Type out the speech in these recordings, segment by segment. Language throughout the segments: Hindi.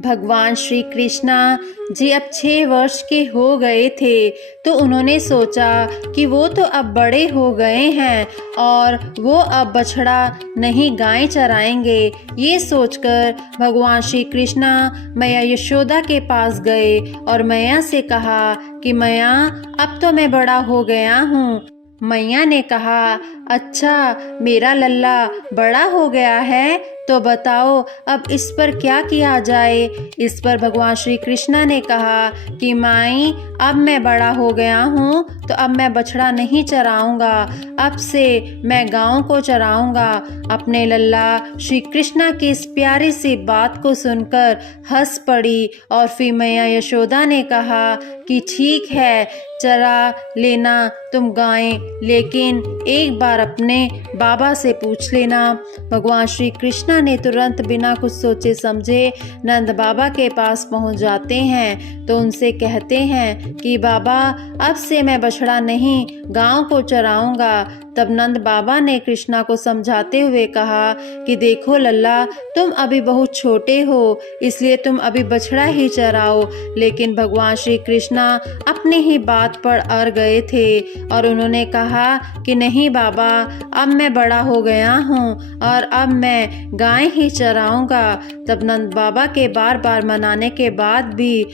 भगवान श्री कृष्णा जी अब 6 वर्ष के हो गए थे, तो उन्होंने सोचा कि वो तो अब बड़े हो गए हैं और वो अब बछड़ा नहीं गाय चराएंगे। ये सोचकर भगवान श्री कृष्णा मैया यशोदा के पास गए और मैया से कहा कि मैया अब तो मैं बड़ा हो गया हूँ। मैया ने कहा, अच्छा मेरा लल्ला बड़ा हो गया है, तो बताओ अब इस पर क्या किया जाए। इस पर भगवान श्री कृष्णा ने कहा कि माई अब मैं बड़ा हो गया हूँ, तो अब मैं बछड़ा नहीं चराऊंगा, अब से मैं गायों को चराऊंगा। अपने लल्ला श्री कृष्णा की इस प्यारी सी बात को सुनकर हंस पड़ी और फिर मैया यशोदा ने कहा कि ठीक है, चरा लेना तुम गायें, लेकिन एक बार अपने बाबा से पूछ लेना। भगवान श्री कृष्णा ने तुरंत बिना कुछ सोचे समझे नंद बाबा के पास पहुंच जाते हैं, तो उनसे कहते हैं कि बाबा अब से मैं बछड़ा नहीं गायों को चराऊंगा। तब नंद बाबा ने कृष्णा को समझाते हुए कहा कि देखो लल्ला, तुम अभी बहुत छोटे हो, इसलिए तुम अभी बछड़ा ही चराओ। लेकिन भगवान श्री कृष्णा अपनी ही बात पर अड़ गए थे और उन्होंने कहा कि नहीं बाबा, अब मैं बड़ा हो गया हूँ और अब मैं गाय ही चराऊंगा। तब नंद बाबा के बार बार मनाने के बाद भी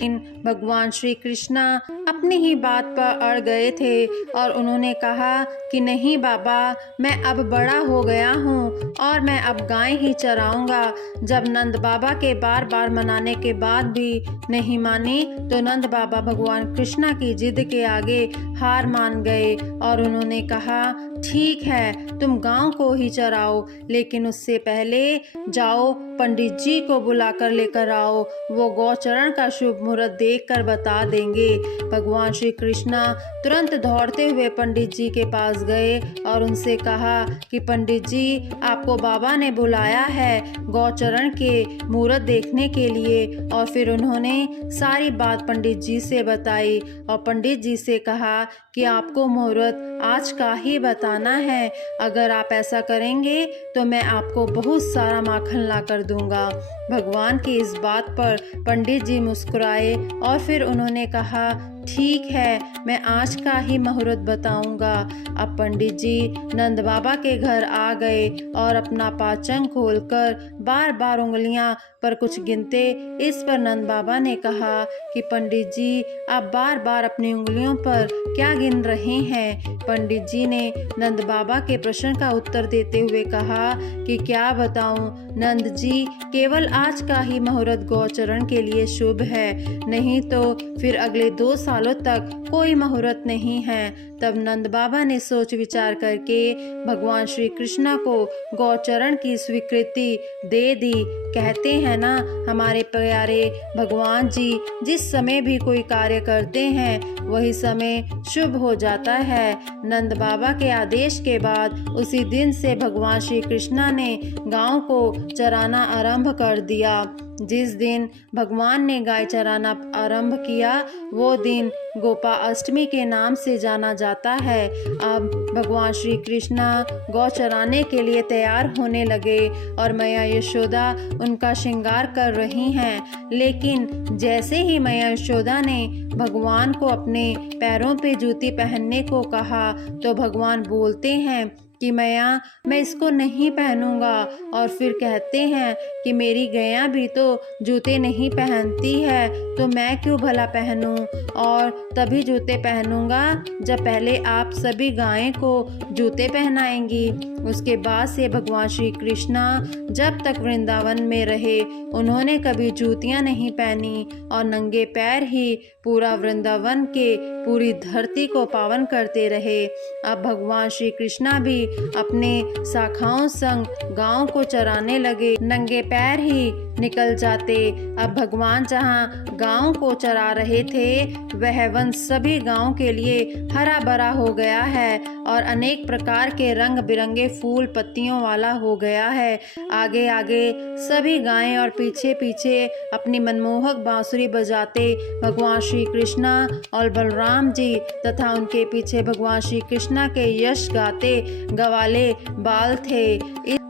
भगवान श्री कृष्णा अपनी ही बात पर अड़ गए थे और उन्होंने कहा कि नहीं बाबा, मैं अब बड़ा हो गया हूँ और मैं अब गाय ही चराऊंगा। जब नंद बाबा के बार बार मनाने के बाद भी नहीं मानी, तो नंद बाबा भगवान कृष्णा की जिद के आगे हार मान गए और उन्होंने कहा ठीक है, तुम गांव को ही चराओ, लेकिन उससे पहले जाओ पंडित जी को बुलाकर लेकर आओ, वो गौचरण का शुभ मुहूर्त देखकर बता देंगे। भगवान श्री कृष्णा तुरंत दौड़ते हुए पंडित जी के पास गए और उनसे कहा कि पंडित जी, आपको बाबा ने बुलाया है गौचरण के मुहूर्त देखने के लिए। और फिर उन्होंने सारी बात पंडित जी से बताई और पंडित जी से कहा कि आपको मुहूर्त आज का ही बताना है, अगर आप ऐसा करेंगे तो मैं आपको बहुत सारा माखन ला कर दूंगा। भगवान की इस बात पर पंडित जी मुस्कुराए और फिर उन्होंने कहा ठीक है, मैं आज का ही मुहूर्त बताऊंगा। अब पंडित जी नंद बाबा के घर आ गए और अपना पाचन खोलकर बार बार उंगलियां पर कुछ गिनते। इस पर नंद बाबा ने कहा कि पंडित जी, आप बार बार अपनी उंगलियों पर क्या गिन रहे हैं। पंडित जी ने नंद बाबा के प्रश्न का उत्तर देते हुए कहा कि क्या बताऊं नंद जी, केवल आज का ही मुहूर्त गौचरण के लिए शुभ है, नहीं तो फिर अगले 2 सालों तक कोई मुहूर्त नहीं है। तब नंद बाबा ने सोच विचार करके भगवान श्री कृष्णा को गौचरण की स्वीकृति दे दी। कहते हैं ना, हमारे प्यारे भगवान जी जिस समय भी कोई कार्य करते हैं वही समय शुभ हो जाता है। नंद बाबा के आदेश के बाद उसी दिन से भगवान श्री कृष्णा ने गांव को चराना आरंभ कर दिया। जिस दिन भगवान ने गाय चराना आरंभ किया वो दिन गोपा अष्टमी के नाम से जाना जाता है। अब भगवान श्री कृष्णा गौ चराने के लिए तैयार होने लगे और मैया यशोदा उनका श्रृंगार कर रही हैं। लेकिन जैसे ही मैया यशोदा ने भगवान को अपने पैरों पे जूती पहनने को कहा, तो भगवान बोलते हैं कि मैया, मैं इसको नहीं पहनूंगा। और फिर कहते हैं कि मेरी गैया भी तो जूते नहीं पहनती है, तो मैं क्यों भला पहनूं, और तभी जूते पहनूंगा जब पहले आप सभी गायें को जूते पहनाएंगी। उसके बाद से भगवान श्री कृष्णा जब तक वृंदावन में रहे उन्होंने कभी जूतियां नहीं पहनी और नंगे पैर ही पूरा वृंदावन के पूरी धरती को पावन करते रहे। अब भगवान श्री कृष्णा भी अपने शाखाओं संग गांव को चराने लगे, नंगे पैर ही निकल जाते। अब भगवान जहाँ गांव को चरा रहे थे वह वन सभी गांव के लिए हरा भरा हो गया है और अनेक प्रकार के रंग बिरंगे फूल पत्तियों वाला हो गया है। आगे आगे सभी गायें और पीछे पीछे अपनी मनमोहक बांसुरी बजाते भगवान श्री कृष्णा और बलराम जी तथा उनके पीछे भगवान श्री कृष्णा के यश गाते गवाले बाल थे।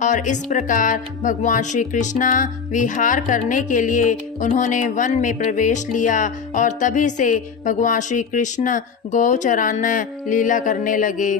और इस प्रकार भगवान श्री कृष्णा विहार करने के लिए उन्होंने वन में प्रवेश लिया और तभी से भगवान श्री कृष्ण गौ चराना लीला करने लगे।